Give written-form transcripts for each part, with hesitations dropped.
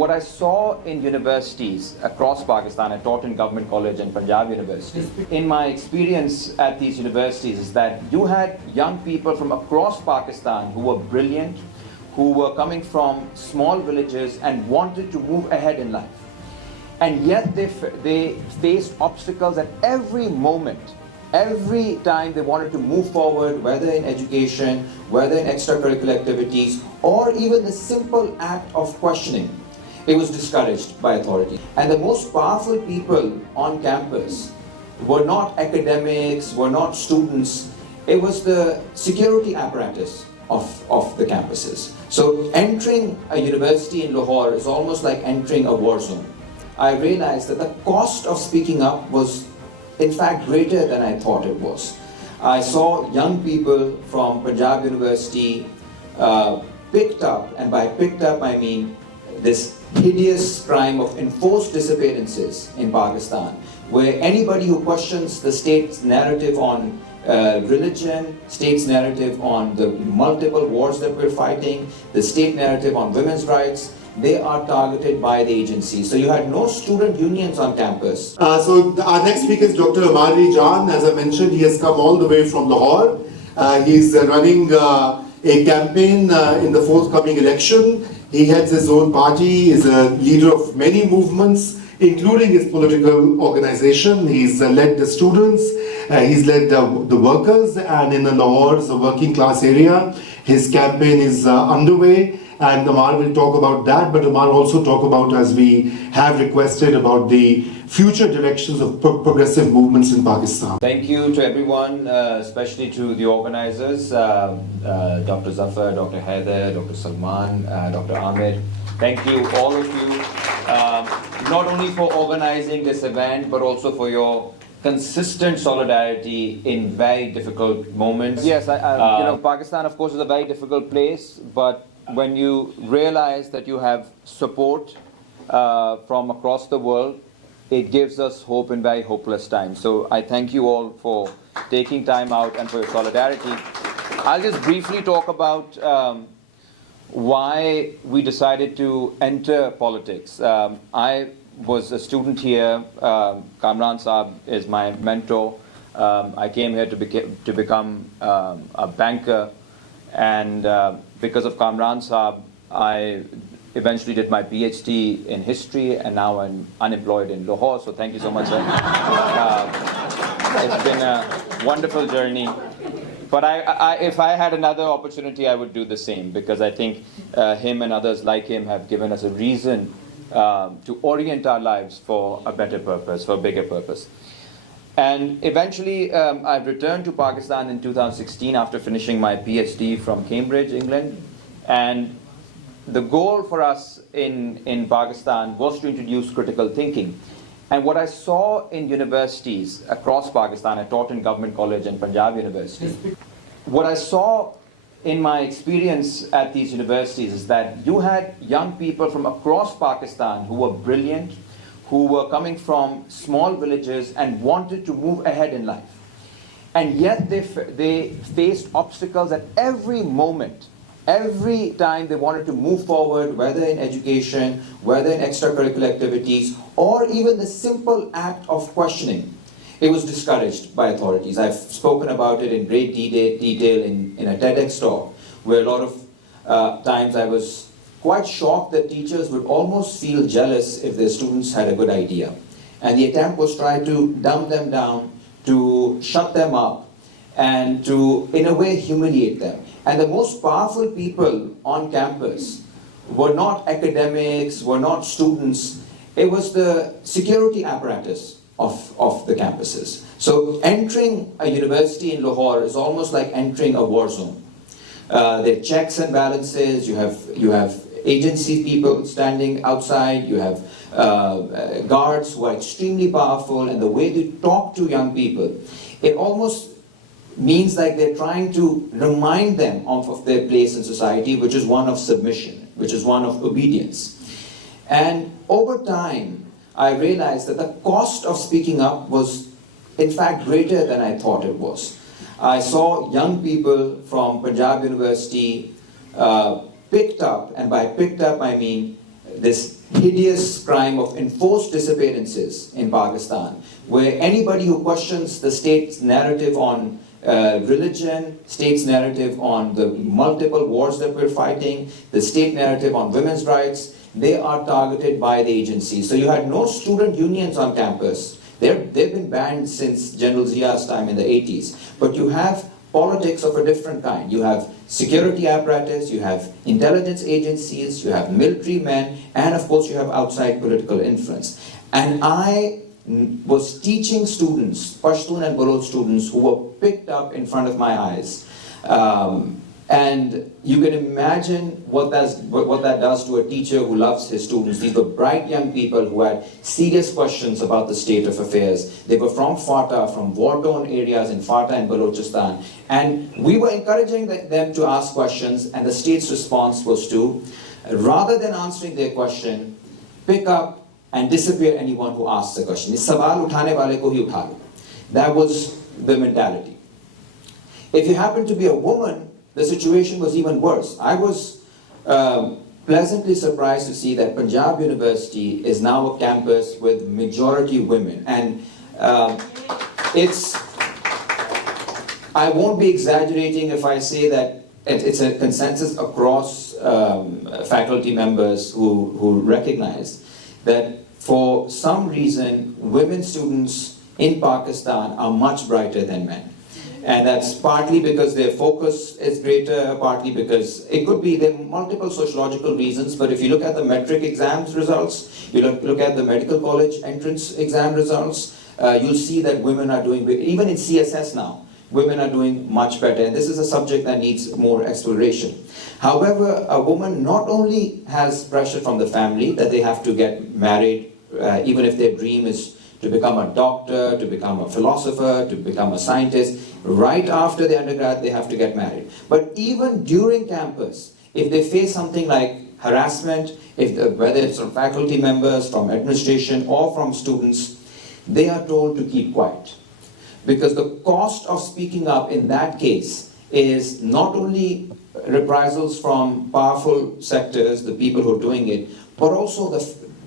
what I saw in universities across Pakistan, I taught in government college and Punjab University. In my experience at these universities is that you had young people from across Pakistan who were brilliant, who were coming from small villages and wanted to move ahead in life. And yet they faced obstacles at every moment. Every time they wanted to move forward, whether in education, whether in extracurricular activities, or even the simple act of questioning, it was discouraged by authority. And the most powerful people on campus were not academics, were not students. It was the security apparatus of the campuses. So entering a university in Lahore is almost like entering a war zone. I realized that the cost of speaking up was in fact greater than I thought it was. I saw young people from Punjab University picked up, and by picked up I mean this hideous crime of enforced disappearances in Pakistan, where anybody who questions the state's narrative on religion, state's narrative on the multiple wars that we're fighting, the state narrative on women's rights, they are targeted by the agency. So you had no student unions on campus. So our next speaker is Dr. Ammar Ali Jan. As I mentioned, he has come all the way from Lahore. He's running a campaign in the forthcoming election. He heads his own party, is a leader of many movements, including his political organization. He's led the students, he's led the workers, and in the Lahore, the working class area, his campaign is underway. And Ammar will talk about that, but Ammar also talk about, as we have requested, about the future directions of progressive movements in Pakistan. Thank you to everyone, especially to the organizers, Dr. Zafar, Dr. Haider, Dr. Salman, Dr. Ahmed. Thank you, all of you, not only for organizing this event, but also for your consistent solidarity in very difficult moments. Yes, Pakistan, of course, is a very difficult place, but when you realize that you have support from across the world, it gives us hope in very hopeless times. So I thank you all for taking time out and for your solidarity. I'll just briefly talk about why we decided to enter politics. I was a student here. Kamran Saab is my mentor. I came here to become a banker, and because of Kamran Saab, I eventually did my PhD in history, and now I'm unemployed in Lahore. So thank you so much, sir. It's been a wonderful journey. But if I had another opportunity, I would do the same, because I think him and others like him have given us a reason to orient our lives for a better purpose, for a bigger purpose. And eventually, I've returned to Pakistan in 2016 after finishing my PhD from Cambridge, England. And the goal for us in Pakistan was to introduce critical thinking. And what I saw in universities across Pakistan, I taught in government college and Punjab University. What I saw in my experience at these universities is that you had young people from across Pakistan who were brilliant, who were coming from small villages and wanted to move ahead in life. And yet they faced obstacles at every moment. Every time they wanted to move forward, whether in education, whether in extracurricular activities, or even the simple act of questioning, it was discouraged by authorities. I've spoken about it in great detail in a TEDx talk, where a lot of times I was quite shocked that teachers would almost feel jealous if their students had a good idea. And the attempt was try to dumb them down, to shut them up, and to, in a way, humiliate them. And the most powerful people on campus were not academics, were not students. It was the security apparatus of the campuses. So entering a university in Lahore is almost like entering a war zone. There are checks and balances, you have agency people standing outside, you have guards who are extremely powerful, and the way they talk to young people, it almost means like they're trying to remind them of their place in society, which is one of submission, which is one of obedience. And over time, I realized that the cost of speaking up was in fact greater than I thought it was. I saw young people from Punjab University picked up, and by picked up I mean this hideous crime of enforced disappearances in Pakistan, where anybody who questions the state's narrative on religion, state's narrative on the multiple wars that we're fighting, the state narrative on women's rights, they are targeted by the agency. So you had no student unions on campus. They've been banned since General Zia's time in the 80s. But you have politics of a different kind. You have security apparatus, you have intelligence agencies, you have military men, and of course you have outside political influence. And I was teaching students, Pashtun and Baloch students, who were picked up in front of my eyes. And you can imagine what that does to a teacher who loves his students. These were bright young people who had serious questions about the state of affairs. They were from FATA, from war-torn areas in FATA and Balochistan. And we were encouraging them to ask questions, and the state's response was to, rather than answering their question, pick up and disappear anyone who asks a question. Sawal uthane wale ko hi utha lo. That was the mentality. If you happen to be a woman, the situation was even worse. I was pleasantly surprised to see that Punjab University is now a campus with majority women. And I won't be exaggerating if I say that it's a consensus across faculty members who recognize that for some reason, women students in Pakistan are much brighter than men. And that's partly because their focus is greater, partly because it could be there are multiple sociological reasons, but if you look at the metric exams results, you look at the medical college entrance exam results, you'll see that women are doing, even in CSS now, women are doing much better, and this is a subject that needs more exploration. However, a woman not only has pressure from the family that they have to get married, even if their dream is to become a doctor, to become a philosopher, to become a scientist. Right after the undergrad, they have to get married. But even during campus, if they face something like harassment, whether it's from faculty members, from administration, or from students, they are told to keep quiet. Because the cost of speaking up in that case is not only reprisals from powerful sectors, the people who are doing it, but also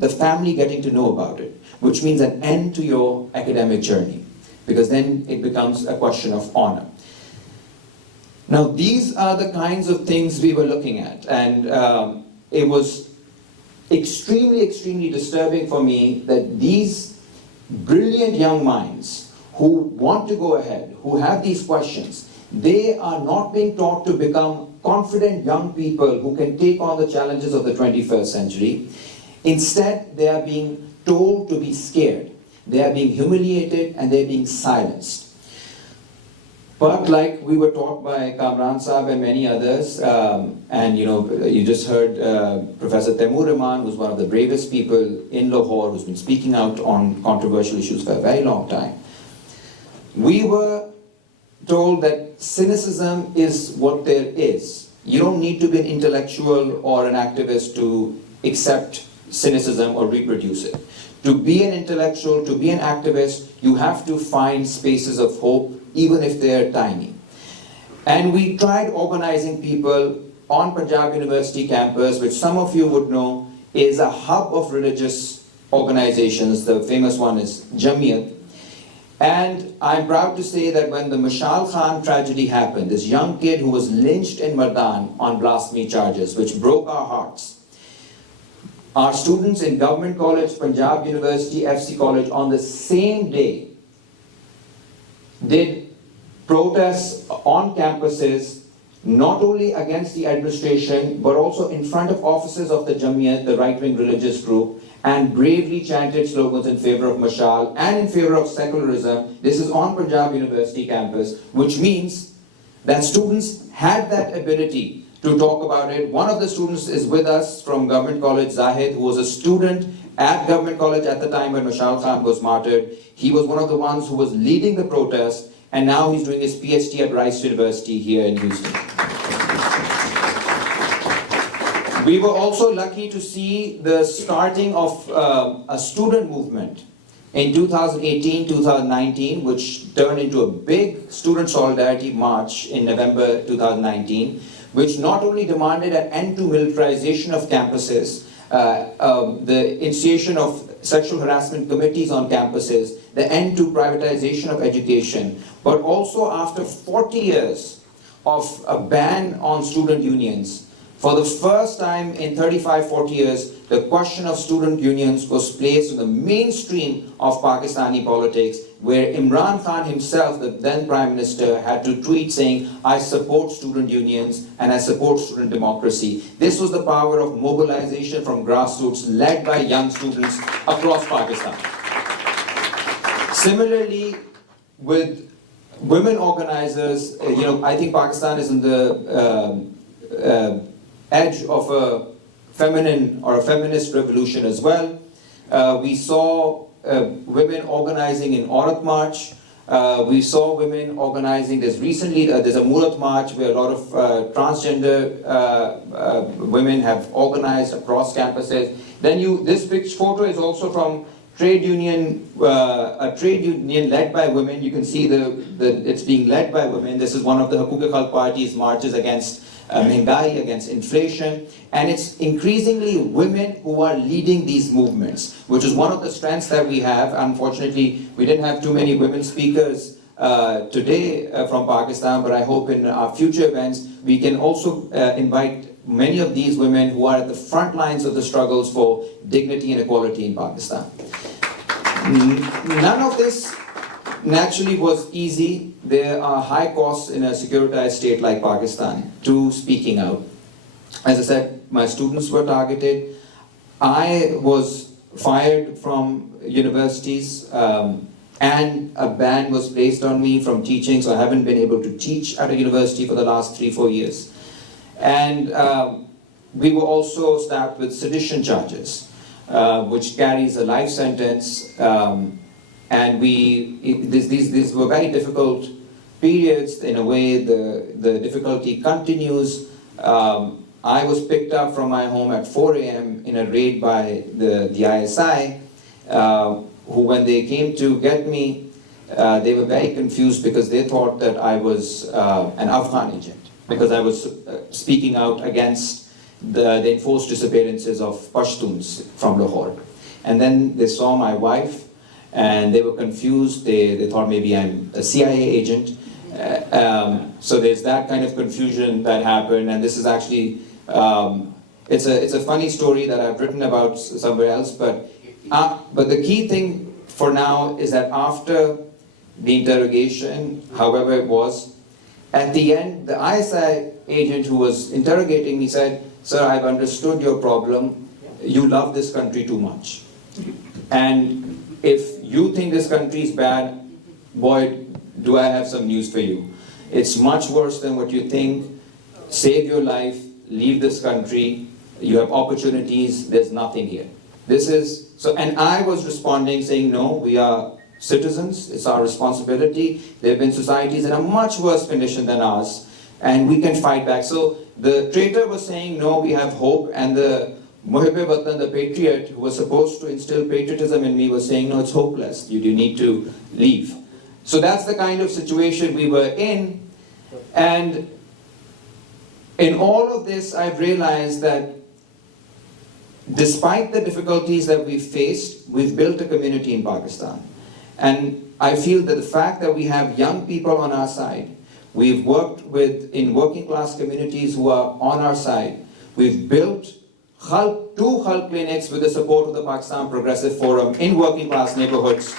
the family getting to know about it, which means an end to your academic journey, because then it becomes a question of honor. Now, these are the kinds of things we were looking at, and it was extremely, extremely disturbing for me that these brilliant young minds who want to go ahead, who have these questions, they are not being taught to become confident young people who can take on the challenges of the 21st century. Instead, they are being told to be scared. They are being humiliated and they're being silenced. But like we were taught by Kamran Saab and many others, and you just heard Professor Taimur Rahman, who's one of the bravest people in Lahore, who's been speaking out on controversial issues for a very long time. We were told that cynicism is what there is. You don't need to be an intellectual or an activist to accept cynicism or reproduce it. To be an intellectual, to be an activist, you have to find spaces of hope, even if they're tiny. And we tried organizing people on Punjab University campus, which some of you would know is a hub of religious organizations. The famous one is Jamiyat. And I'm proud to say that when the Mashal Khan tragedy happened, this young kid who was lynched in Mardan on blasphemy charges, which broke our hearts, our students in Government College, Punjab University, FC College, on the same day did protests on campuses, not only against the administration, but also in front of offices of the Jamiyat, the right-wing religious group, and bravely chanted slogans in favor of Mashal and in favor of secularism. This is on Punjab University campus, which means that students had that ability to talk about it. One of the students is with us from Government College, Zahid, who was a student at Government College at the time when Mashal Khan was martyred. He was one of the ones who was leading the protest, and now he's doing his PhD at Rice University here in Houston. We were also lucky to see the starting of a student movement in 2018-2019, which turned into a big student solidarity march in November 2019, which not only demanded an end to militarization of campuses, the initiation of sexual harassment committees on campuses, the end to privatization of education, but also after 40 years of a ban on student unions, for the first time in 35, 40 years, the question of student unions was placed in the mainstream of Pakistani politics, where Imran Khan himself, the then Prime Minister, had to tweet saying, "I support student unions and I support student democracy." This was the power of mobilization from grassroots led by young students across Pakistan. Similarly, with women organizers, I think Pakistan is in the edge of a feminine or a feminist revolution as well. We saw women organizing in Aurat March. We saw women organizing. There's a Murat March where a lot of transgender women have organized across campuses. Then this photo is also from a trade union led by women. You can see it's being led by women. This is one of the Haqooq-e-Khalq Party's marches against Mehengai, against inflation, and it's increasingly women who are leading these movements, which is one of the strengths that we have. Unfortunately, we didn't have too many women speakers today from Pakistan, but I hope in our future events we can also invite many of these women who are at the front lines of the struggles for dignity and equality in Pakistan. None of this naturally was easy. There are high costs in a securitized state like Pakistan to speaking out. As I said, my students were targeted. I was fired from universities and a ban was placed on me from teaching, so I haven't been able to teach at a university for the last 3-4 years. And we were also slapped with sedition charges, which carries a life sentence. And these were very difficult periods. In a way, the difficulty continues. I was picked up from my home at 4 a.m. in a raid by the ISI, who, when they came to get me, they were very confused because they thought that I was an Afghan agent, because I was speaking out against the enforced disappearances of Pashtuns from Lahore. And then they saw my wife, and they were confused. They thought maybe I'm a CIA agent. So there's that kind of confusion that happened, and this is actually, it's a funny story that I've written about somewhere else, but the key thing for now is that after the interrogation, however it was, at the end, the ISI agent who was interrogating me said, "Sir, I've understood your problem. You love this country too much. And if you think this country is bad, boy, do I have some news for you. It's much worse than what you think. Save your life, leave this country. You have opportunities, there's nothing here." And I was responding saying, "No, we are citizens, it's our responsibility. There have been societies in a much worse condition than ours, and we can fight back." So the traitor was saying, "No, we have hope," and the Muhibbe-Watan, the patriot, who was supposed to instill patriotism in me, was saying, "No, it's hopeless. You need to leave." So that's the kind of situation we were in. And in all of this, I've realized that despite the difficulties that we've faced, we've built a community in Pakistan. And I feel that the fact that we have young people on our side, we've worked in working class communities who are on our side, we've built 2 Khalq clinics with the support of the Pakistan Progressive Forum in working class neighborhoods.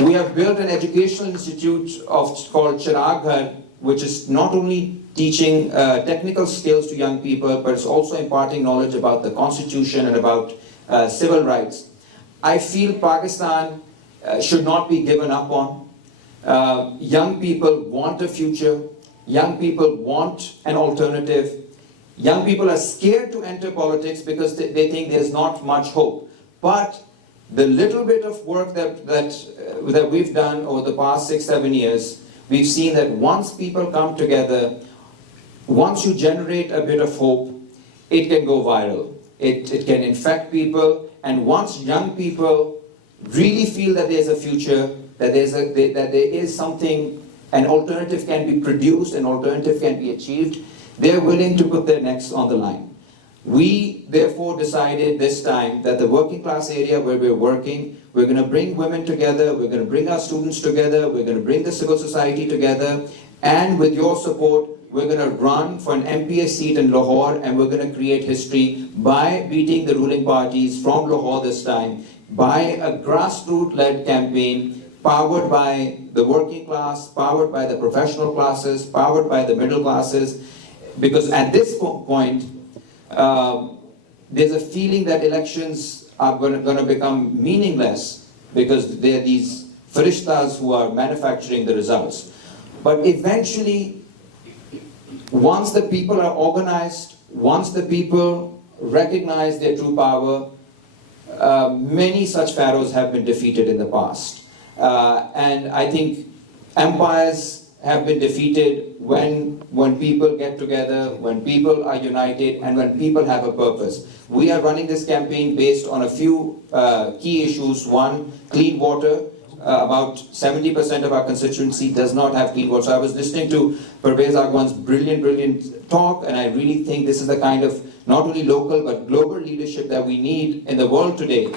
We have built an educational institute called Chirag Ghar, which is not only teaching technical skills to young people, but it's also imparting knowledge about the constitution and about civil rights. I feel Pakistan should not be given up on. Young people want a future. Young people want an alternative. Young people are scared to enter politics because they think there's not much hope. But the little bit of work that we've done over the past 6-7 years, we've seen that once people come together, once you generate a bit of hope, it can go viral. It can infect people, and once young people really feel that there's a future, that there is something, an alternative can be produced, an alternative can be achieved, they're willing to put their necks on the line. We therefore decided this time that the working class area where we're working, we're going to bring women together, we're going to bring our students together, we're going to bring the civil society together, and with your support, we're going to run for an MPA seat in Lahore, and we're going to create history by beating the ruling parties from Lahore this time, by a grassroots-led campaign, powered by the working class, powered by the professional classes, powered by the middle classes, because at this point, there's a feeling that elections are going to become meaningless because there are these farishtas who are manufacturing the results. But eventually, once the people are organized, once the people recognize their true power, many such pharaohs have been defeated in the past. And I think empires have been defeated when people get together, when people are united, and when people have a purpose. We are running this campaign based on a few key issues. One, clean water. About 70% of our constituency does not have clean water. So I was listening to Parvez Agwan's brilliant talk, and I really think this is the kind of not only local but global leadership that we need in the world today.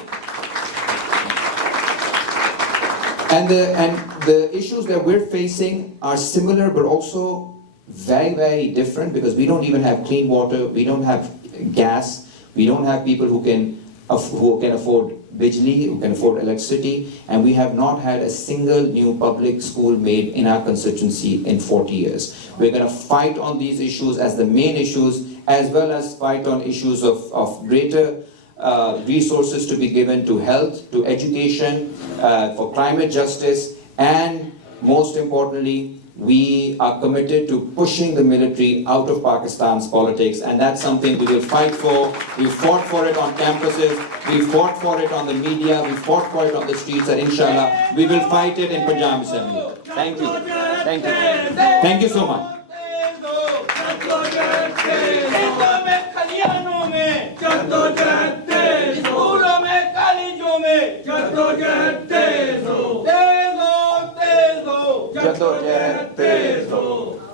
And the issues that we're facing are similar but also very different, because we don't even have clean water, we don't have gas, we don't have people who can afford bijli, who can afford electricity, and we have not had a single new public school made in our constituency in 40 years. We're going to fight on these issues as the main issues, as well as fight on issues of greater resources to be given to health, to education, for climate justice, and most importantly, we are committed to pushing the military out of Pakistan's politics, and that's something we will fight for. We fought for it on campuses, we fought for it on the media, we fought for it on the streets, and inshallah, we will fight it in Punjab Assembly. Thank you. Thank you. Thank you so much. जदोजहद तेज हो